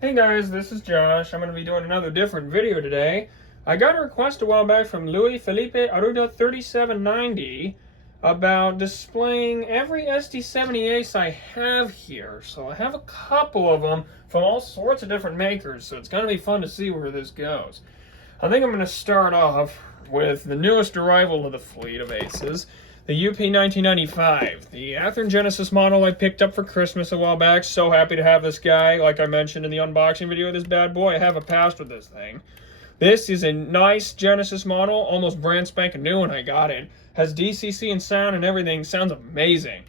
Hey guys, this is Josh. I'm going to be doing another different video today. I got a request a while back from Louis Felipe Arruda 3790 about displaying every SD70ACe I have here. So I have a couple of them from all sorts of different makers, so it's going to be fun to see where this goes. I think I'm going to start off with the newest arrival of the fleet of aces, the UP 1995, the Athearn Genesis model I picked up for Christmas a while back. So happy to have this guy. Like I mentioned in the unboxing video of this bad boy, I have a past with this thing. This is a nice Genesis model, almost brand spanking new when I got it. Has DCC and sound and everything, sounds amazing.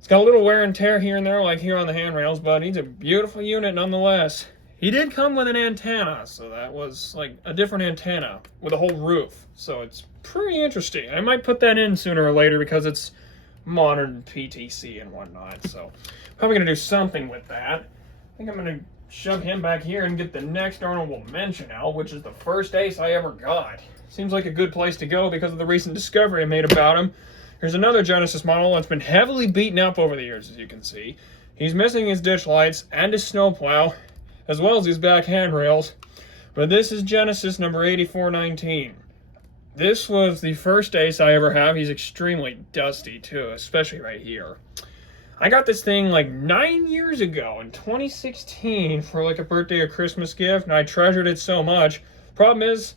It's got a little wear and tear here and there, like here on the handrails, but it's a beautiful unit nonetheless. He did come with an antenna, so that was like a different antenna with a whole roof. So it's pretty interesting. I might put that in sooner or later because it's modern PTC and whatnot. So probably going to do something with that. I think I'm going to shove him back here and get the next honorable mention out, which is the first ace I ever got. Seems like a good place to go because of the recent discovery I made about him. Here's another Genesis model that's been heavily beaten up over the years, as you can see. He's missing his ditch lights and his snowplow, as well as his back handrails. But this is Genesis number 8419. This was the first ace I ever have. He's extremely dusty too, especially right here. I got this thing like 9 years ago in 2016 for like a birthday or Christmas gift, and I treasured it so much. Problem is,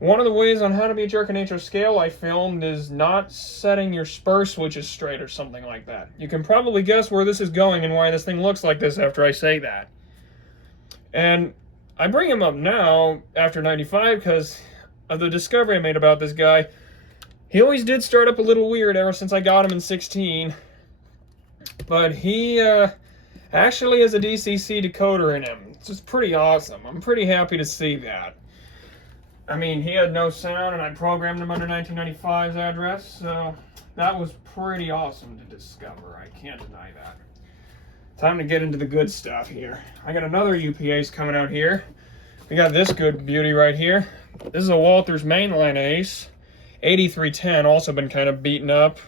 one of the ways on how to be a jerk in HO scale I filmed is not setting your spur switches straight or something like that. You can probably guess where this is going and why this thing looks like this after I say that. And I bring him up now after 95 because of the discovery I made about this guy. He always did start up a little weird ever since I got him in 16. But he actually has a DCC decoder in him. It's just pretty awesome. I'm pretty happy to see that. I mean, he had no sound and I programmed him under 1995's address, so that was pretty awesome to discover. I can't deny that. Time to get into the good stuff here. I got another UP-ace coming out here. We got this good beauty right here. This is a Walther's mainline ace. 8310, also been kind of beaten up.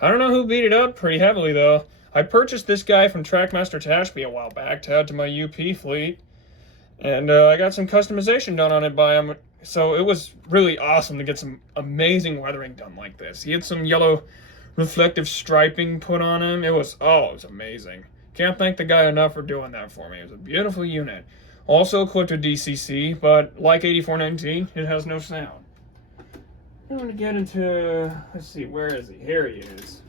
I don't know who beat it up pretty heavily though. I purchased this guy from Trackmaster Tashby a while back to add to my UP fleet. And I got some customization done on it by him. So it was really awesome to get some amazing weathering done like this. He had some yellow reflective striping put on him. It was amazing. Can't thank the guy enough for doing that for me. It was a beautiful unit. Also equipped with DCC, but like 8419, it has no sound. I'm going to get into, let's see, where is he? Here he is.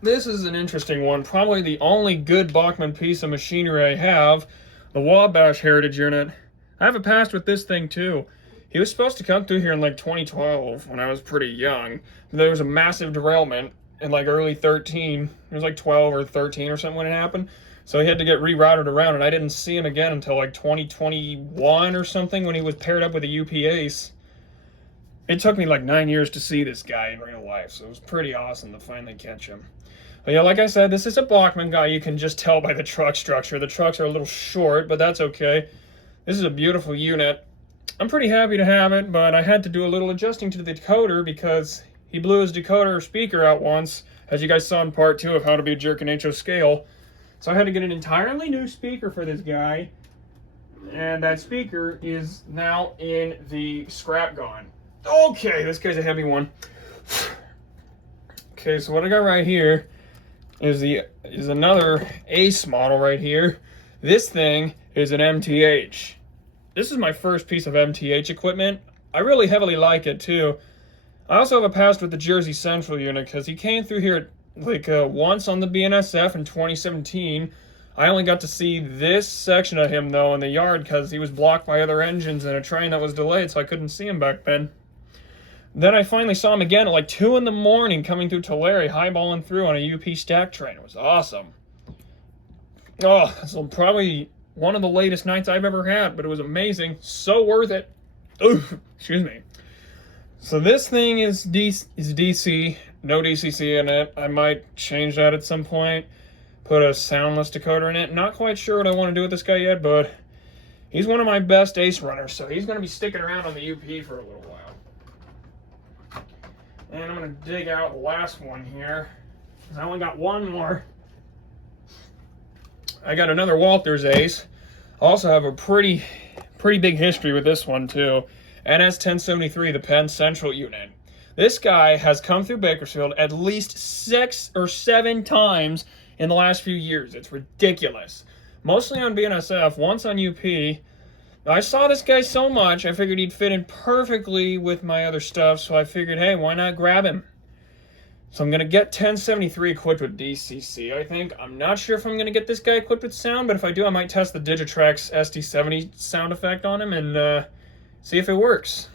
This is an interesting one. Probably the only good Bachmann piece of machinery I have, the Wabash Heritage unit. I have a past with this thing too. He was supposed to come through here in like 2012 when I was pretty young. There was a massive derailment in like early 13. It was like 12 or 13 or something when it happened. So he had to get rerouted around, and I didn't see him again until like 2021 or something when he was paired up with a UP-ace. It took me like 9 years to see this guy in real life, so it was pretty awesome to finally catch him. But yeah, like I said, this is a Bachmann guy. You can just tell by the truck structure. The trucks are a little short, but that's okay. This is a beautiful unit. I'm pretty happy to have it, but I had to do a little adjusting to the decoder because he blew his decoder speaker out once, as you guys saw in part 2 of how to be a jerk in HO scale. So I had to get an entirely new speaker for this guy, and that speaker is now in the scrap gun. Okay, this guy's a heavy one. Okay, so what I got right here is another ace model right here. This thing is an MTH. This is my first piece of MTH equipment. I really heavily like it too. I also have a past with the Jersey Central unit because he came through here like once on the BNSF in 2017. I only got to see this section of him though in the yard because he was blocked by other engines and a train that was delayed, so I couldn't see him back then. Then I finally saw him again at like 2 in the morning coming through Tulare, highballing through on a UP stack train. It was awesome. Oh, so probably one of the latest nights I've ever had, but it was amazing. So worth it. Oof, excuse me. So this thing is DC, no DCC in it. I might change that at some point. Put a soundless decoder in it. Not quite sure what I want to do with this guy yet, but he's one of my best ace runners, so he's going to be sticking around on the UP for a little while. And I'm going to dig out the last one here, because I only got one more. I got another Walther's Ace. Also have a pretty big history with this one too. NS 1073, the Penn Central unit. This guy has come through Bakersfield at least 6 or 7 times in the last few years. It's ridiculous. Mostly on BNSF, once on UP. I saw this guy so much, I figured he'd fit in perfectly with my other stuff, so I figured, hey, why not grab him? So I'm going to get 1073 equipped with DCC, I think. I'm not sure if I'm going to get this guy equipped with sound, but if I do, I might test the Digitrax SD70 sound effect on him and see if it works.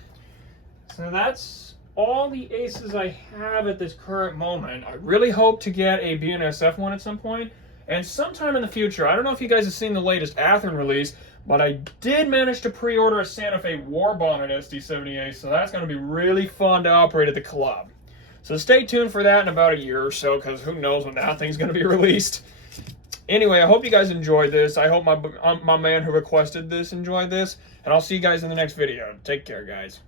So that's all the Aces I have at this current moment. I really hope to get a BNSF one at some point, and sometime in the future. I don't know if you guys have seen the latest Athearn release, but I did manage to pre-order a Santa Fe War Bonnet SD70ACe, so that's going to be really fun to operate at the club. So stay tuned for that in about a year or so, because who knows when that thing's going to be released. Anyway, I hope you guys enjoyed this. I hope my man who requested this enjoyed this, and I'll see you guys in the next video. Take care, guys.